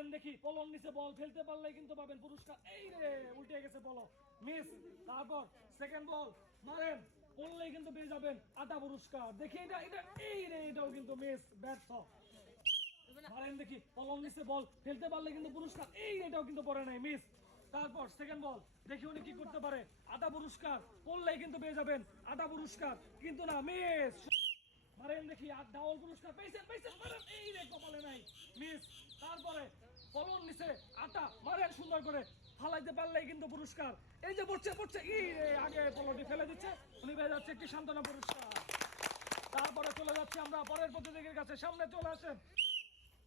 মারেন দেখি পলন নিচে বল ফেলতে পারলে কিন্তু পাবেন পুরস্কার। এই রে, উল্টে গেছে বলো মিস, তারপর সেকেন্ড বল মারেন। পড়লেই কিন্তু পেয়ে যাবেন আটা পুরস্কার। দেখি এটা এটা, এই রে, এটাও কিন্তু মিস ব্যর্থ। মারেন দেখি পলন নিচে বল ফেলতে পারলে কিন্তু পুরস্কার। এই এটাও কিন্তু পড়ে নাই মিস তারপর সেকেন্ড বল দেখি উনি কি করতে পারে। আটা পুরস্কার, পড়লেই কিন্তু পেয়ে যাবেন আটা পুরস্কার। কিন্তু না মিস মারেন দেখি, আর ডাবল পুরস্কার পেয়েছেন পেয়েছেন, মারেন। এই রে, কপালে নাই মিস তারপরে পলন নিচে আটা মারেন সুন্দর করে ফালাইতে পারলেই কিন্তু পুরস্কার। এই যে পড়ছে পড়ছে, ই আগে পলটি ফেলে দিচ্ছে, উনি পেয়ে যাচ্ছে একটি সান্ত্বনা পুরস্কার। তারপরে চলে যাচ্ছি আমরা পরের প্রতিযোগীর কাছে, সামনে চলে আসেন।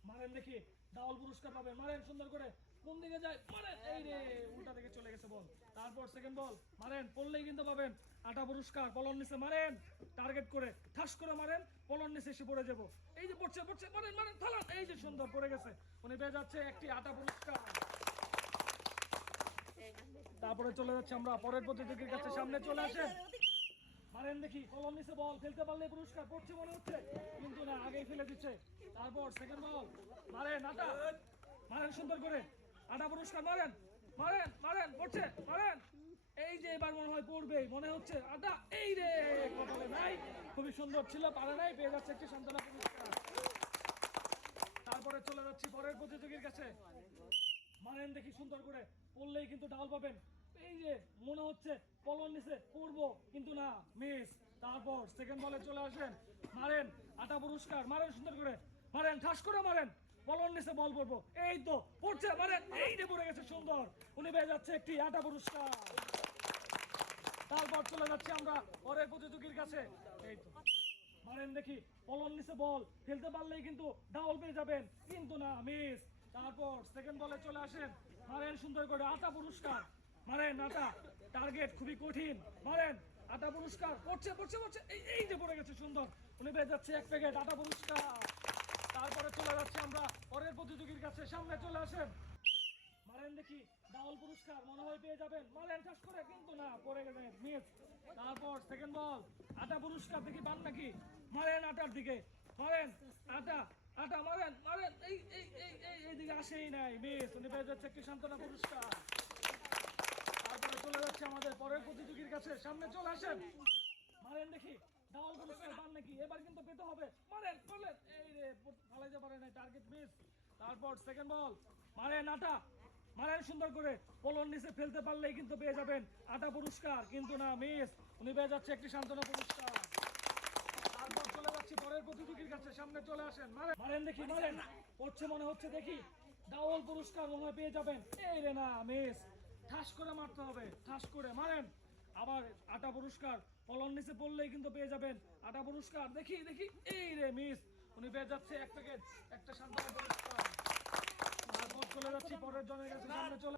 মারেন দেখি, দাওয়াল পুরস্কার পাবেন। মারেন সুন্দর করে কোন দিকে যায়? মারেন। এই রে। উল্টা দিকে চলে গেছে বল। তারপর সেকেন্ড বল মারেন। পড়লেই কিন্তু পাবেন। আটা পুরস্কার। পলন নিচে মারেন। টার্গেট করে ঠাস করে মারেন। পলন নিচে এসে পড়ে এই যে পড়ছে পড়ছে। মারেন মারেন। থালান। এই যে সুন্দর পড়ে গেছে। উনি পেয়ে যাচ্ছে একটি আটা পুরস্কার। তারপরে চলে যাচ্ছে আমরা পরের প্রতিযোগীর কাছে। সামনে চলে আসেন। মারেন দেখি। কলম নিচে বল। খেলতে পারলে পুরস্কার। পড়ছে মনে হচ্ছে। কিন্তু না, আগেই ফেলে দিচ্ছে। তারপর সেকেন্ড বল মারেন আটা। মারেন সুন্দর করে। আটা পুরস্কার, মারেন মারেন মারেন, পড়ছে, মারেন। এই যে এবার মনে হয় পড়বেই, মনে হচ্ছে আটা এই রে, কপালে নাই। খুবই সুন্দর ছিল, পারে নাই, পেয়ে যাচ্ছে একটি সান্ত্বনা পুরস্কার। তারপরে চলে যাচ্ছি পরের প্রতিযোগীর কাছে। মারেন দেখি সুন্দর করে, পড়লেই কিন্তু ডাল পাবেন। এই যে মনে হচ্ছে পলন নিচে, পড়ব, কিন্তু না মিস তারপর সেকেন্ড বলে চলে আসেন। মারেন আটা পুরস্কার, মারেন সুন্দর করে। মারেন, ঠাস করে মারেন। পলন নিচে বল পড়ব। এই তো, পড়ছে মারেন এই যে পড়ে গেছে সুন্দর। উনি পেয়ে যাচ্ছে একটি আটা পুরস্কার। তারপর চলে যাচ্ছি আমরা পরের প্রতিযোগীর কাছে। এই তো। মারেন দেখি পলন নিচে বল। ফেলতে পারলেই কিন্তু ডাউল পেয়ে যাবেন। কিন্তু না মিস তারপর সেকেন্ড বলে চলে আসেন। মারেন সুন্দর করে আটা পুরস্কার। মারেন আটা। টার্গেট খুবই কঠিন। মারেন আটা পুরস্কার। পড়ছে পড়ছে পড়ছে। এই যে পড়ে গেছে সুন্দর। উনি পেয়ে যাচ্ছে এক প্যাকেট আটা পুরস্কার তারপরে চলে যাচ্ছে আমরা পরের প্রতিযোগীর কাছে সামনে চলে আসেন। মারেন দেখি ডাবল পুরস্কার মনে হয় পেয়ে যাবেন। মারেন ঠাস করে কিন্তু না, পড়ে গেছে মিস। তারপর সেকেন্ড বল আটা পুরস্কার দেখি পান নাকি? মারেন আটার দিকে। মারেন, আটা আটা, মারেন মারেন। এই এই এই এই এইদিকে আসেই নাই মিস। উনি পেয়ে যাচ্ছে একটি সান্ত্বনা পুরস্কার। তারপরে চলে যাচ্ছে আমাদের পরের প্রতিযোগীর কাছে। সামনে চলে আসেন। মারেন দেখি ডাবল পুরস্কার পান নাকি? এবার কিন্তু পেতে হবে। মারেন মারেন। এই রে, ফালাইতে পারে নাই টার্গেট মিস। তারপর সেকেন্ড বল মারেন আটা। মারেন সুন্দর করে। পলন নিচে ফেলতে পারলেই কিন্তু পেয়ে যাবেন আটা পুরস্কার। কিন্তু না মিস উনি পেয়ে যাচ্ছে একটি সান্ত্বনা পুরস্কার। তারপর চলে যাচ্ছি পরের প্রতিযোগীর কাছে। সামনে চলে আসেন। মারেন মারেন দেখি, মারেন। পড়ছে মনে হচ্ছে, দেখি। ডাবল পুরস্কার মনে পেয়ে যাবেন। এই রে না মিস ঠাস করে মারতে হবে, ঠাস করে। মারেন। আবার আটা পুরস্কার। পলন নিচে পড়লেই কিন্তু পেয়ে যাবেন আটা পুরস্কার। দেখি দেখি। এই রে মিস উনি পেয়ে যাচ্ছে, এক প্যাকেট একটা সান্ত্বনা চলে যাচ্ছি, পরের জনের কাছে, সামনে চলে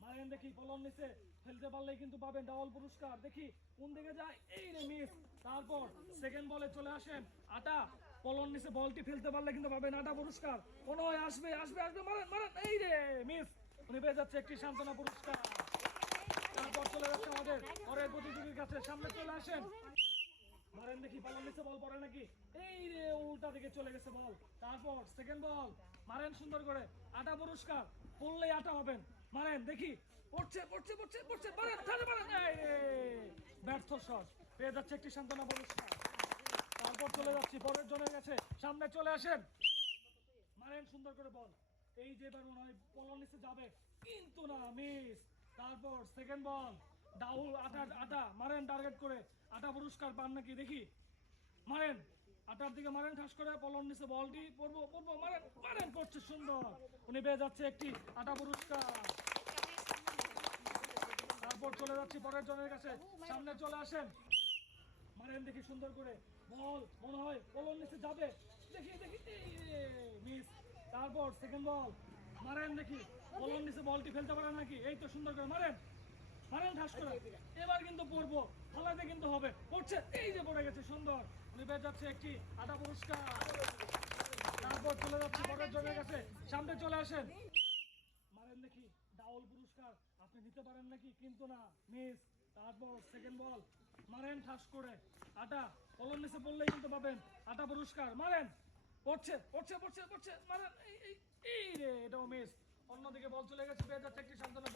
মারেন দেখি পলন নিচে, ফেলতে পারলেই কিন্তু পাবেন ডাবল পুরস্কার। দেখি, কোন দিকে যায়? এই রে মিস তারপর সেকেন্ড বলে চলে আসেন, আটা। পলন নিচে বলটি ফেলতে পারলে কিন্তু পাবেন আটা পুরস্কার। কোনো হয়, আসবে আসবে আসবে, মারেন মারেন। এই রে মিস উনি পেয়ে যাচ্ছে একটি সান্ত্বনা পুরস্কার। তারপর চলে যাচ্ছে আমাদের পরের প্রতিযোগীর কাছে, সামনে চলে আসেন। সেকেন্ড বল মারেন সুন্দর করে। আটা পুরস্কার, পড়লেই আটা হবেন। মারেন, দেখি। পড়ছে পড়ছে পড়ছে পড়ছে ব্যর্থ পেয়ে যাচ্ছে একটি সান্ত্বনা পুরস্কার। তারপর চলে যাচ্ছি, পরের জনের কাছে সামনে চলে আসেন। মারেন সুন্দর করে বল। এই যে এবার মনে হয় পলন নিচে যাবে। কিন্তু না মিস তারপর সেকেন্ড বল ডাউল আটা আটা। মারেন টার্গেট করে। আটা পুরস্কার পান নাকি? দেখি। মারেন। আটার দিকে মারেন ঠাস করে পলন নিচে বলটি পড়ব পড়ব মারেন মারেন পড়ছে সুন্দর। উনি পেয়ে যাচ্ছে একটি আটা পুরস্কার। তারপর চলে যাচ্ছি পরের জনের কাছে। সামনে চলে আসেন। মারেন দেখি সুন্দর করে। বল, মনে হয় পলন নিচে যাবে। দেখি দেখি মিস। তারপর সেকেন্ড বল মারেন দেখি পলন নিচে বলটি ফেলতে পারে নাকি? এই তো সুন্দর করে মারেন। মারেন ঠাস করে। এবার কিন্তু পড়ব কিন্তু হবে। পড়ছে, এই যে পড়ে গেছে, সুন্দর। উনি পেয়ে যাচ্ছে একটি আটা পুরস্কার। তারপর চলে যাচ্ছে পরের জনের কাছে। সামনে চলে আসেন। মারেন দেখি, ডাউল পুরস্কার। আপনি নিতে পারেন নাকি? কিন্তু না, মিস। তারপর সেকেন্ড বল মারেন ঠাস করে। আটা কলম নিচে পড়লেই কিন্তু পাবেন। আটা পুরস্কার, মারেন। পড়ছে পড়ছে পড়ছে পড়ছে, মারেন। এই রে, এটাও মিস অন্যদিকে বল চলে গেছে, পেয়ে যাচ্ছে একটি সান্ত্বনা